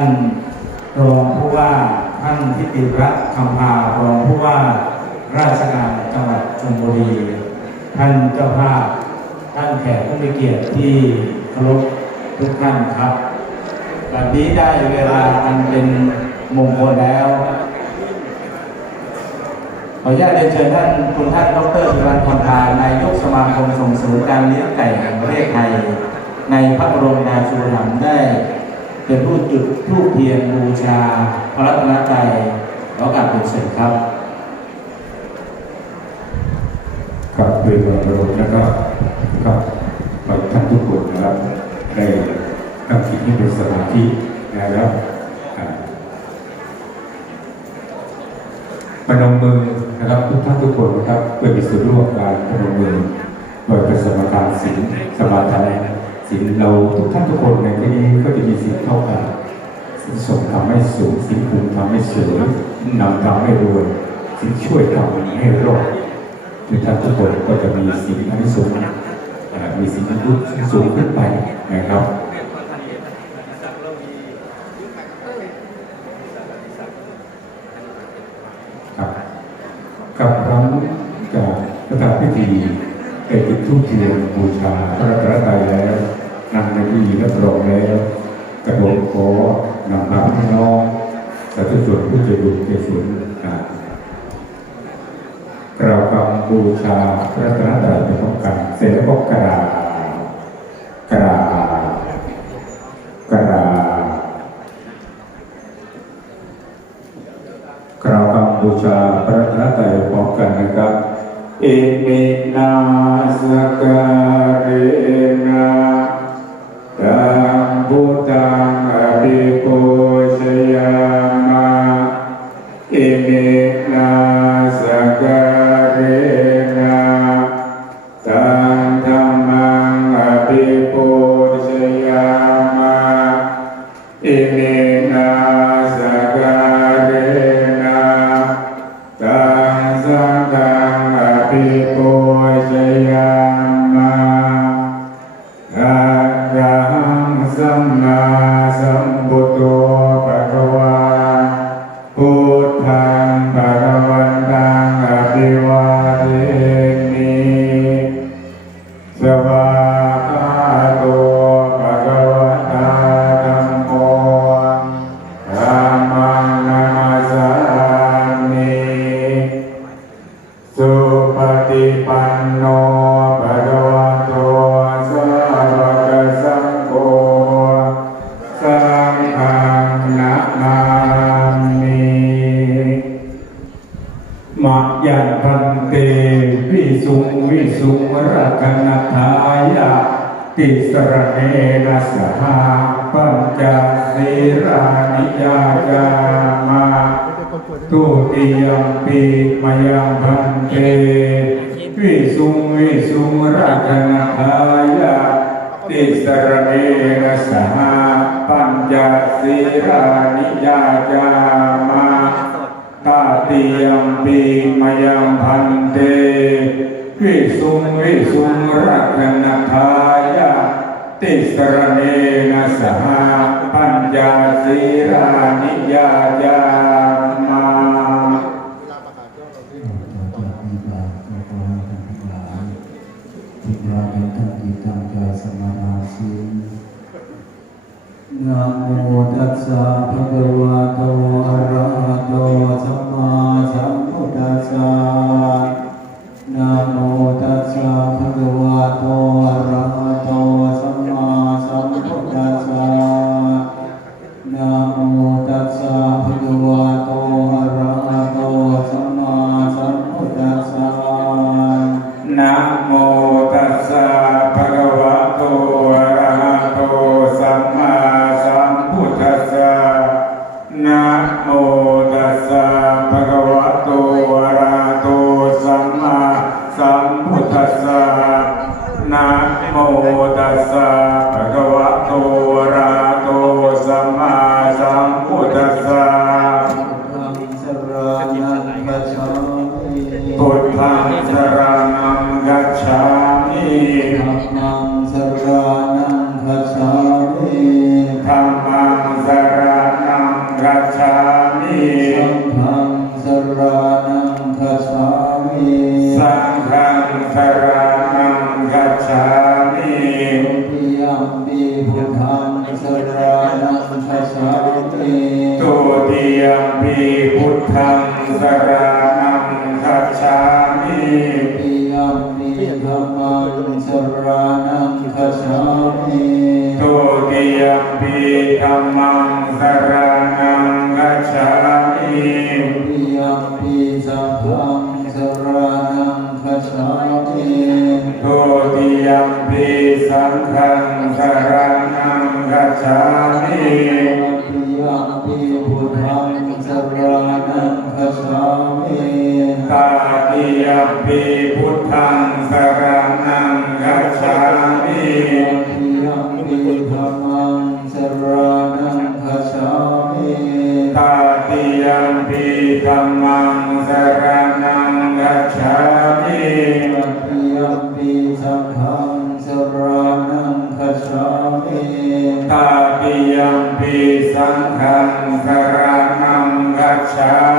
านรองผู้ว่าท่านทิติรัตน์คำพารองผู้ว่าราชการจังหวัดชลบุรี ท่านเจ้าภาพท่านแขกผู้มีเกียรติที่เคารพทุกท่านครับวันนี้ได้เวลาอันเป็นมงคลแล้วขออนุญาตเรียนเชิญท่านคุณท่านดรสุรันทร์คำพานายกสมาคมส่งเสริมการเลี้ยงไก่แห่งประเทศไทย ในพระบรมราชูปถัมภ์ได้ เป็นผู้จุดธูปเทียนบูชาพระรัตนตรัยขอกราบเป็นเสร็จครับกับโดยรวมแล้วก็กับท่านทุกคนนะครับได้ตั้งจิตให้เป็นสมาธินะครับอ่าพนมมือนะครับทุกท่านทุกคนนะครับเพื่อมีส่วนร่วมการพนมมือโดยเป็นสมการศีลสมาทาน ศีลเราทุกท่านทุกคนในที่นี้ก็จะมีศีลเท่ากันศีลสงทำให้สูงศีลภูมิทำให้เสริมนำทำให้รวยศีลช่วยทำให้รอดทุกท่านทุกคนก็จะมีสิ่งที่สูงอ่ามีสิ่งที่สูงขึ้นไปนะครับกับครั้งจากประธานพิธีได้ติด ทูปเทียนบูชาพระรัตนตรัยแล้วนำในพิธีรับรองแล้วกระโดดขอนำพาพี่น้องสาธุชนผู้ใจบุญใจสุนอ่าเรากำบูชาพระรัตนตรัยไปพร้อมกันเสร็จแล้วก็กราบกราบกราบเรากำบูชาพระรัตนตรัยพร้อมกันนะครับ อิมนาสการเรนาตังพุตังอภิปูช สุงวิสุงรกนัทายะติสรเนนะสหปัญจศีรานิยาจามาตุติยัมปีมยังพันเตวิสุงวิสุงรกนาทายาติสรเนนะสหปัญจศีรานิยาจามาตาติยัมปีมยังพันเต วิสุงวิสุงรักนาทายาติสรเนนะสหปัญจศีรานิยาจามานะโมตัสสะภะคะวะโตอะระหะ ตัสสะนะ พุทธังสรณังกัจฉามิธรรมังสรนังกัจฉามิธรรมังสรนังกัจฉามิสังฆังสรณังกัามิสังฆังสรณังกัจฉามิทุติยัมปิพุทธังสรานังกัจฉามิทุติยัมปิพุทธัง สรณังคัจฉามิปิยัมปิธัมมังสรณังคัจฉามิทุติยมปีธัมมังสรณังคัจฉามิปิยัมปิสังฆังสรณังคัจฉามิทุติยมปีสังฆังสรณังคัจฉามิปิยัมปิพุทธัง ปีพุทธังสรณังคัจฉามิปิยัมปิธัมมังสรณังคัจฉามิตาติยมปีธัมมังสรณังคัจฉามิปิยัมปิสังฆังสรณังคัจฉามิตาติยมปีสังฆังสรณังคัจฉา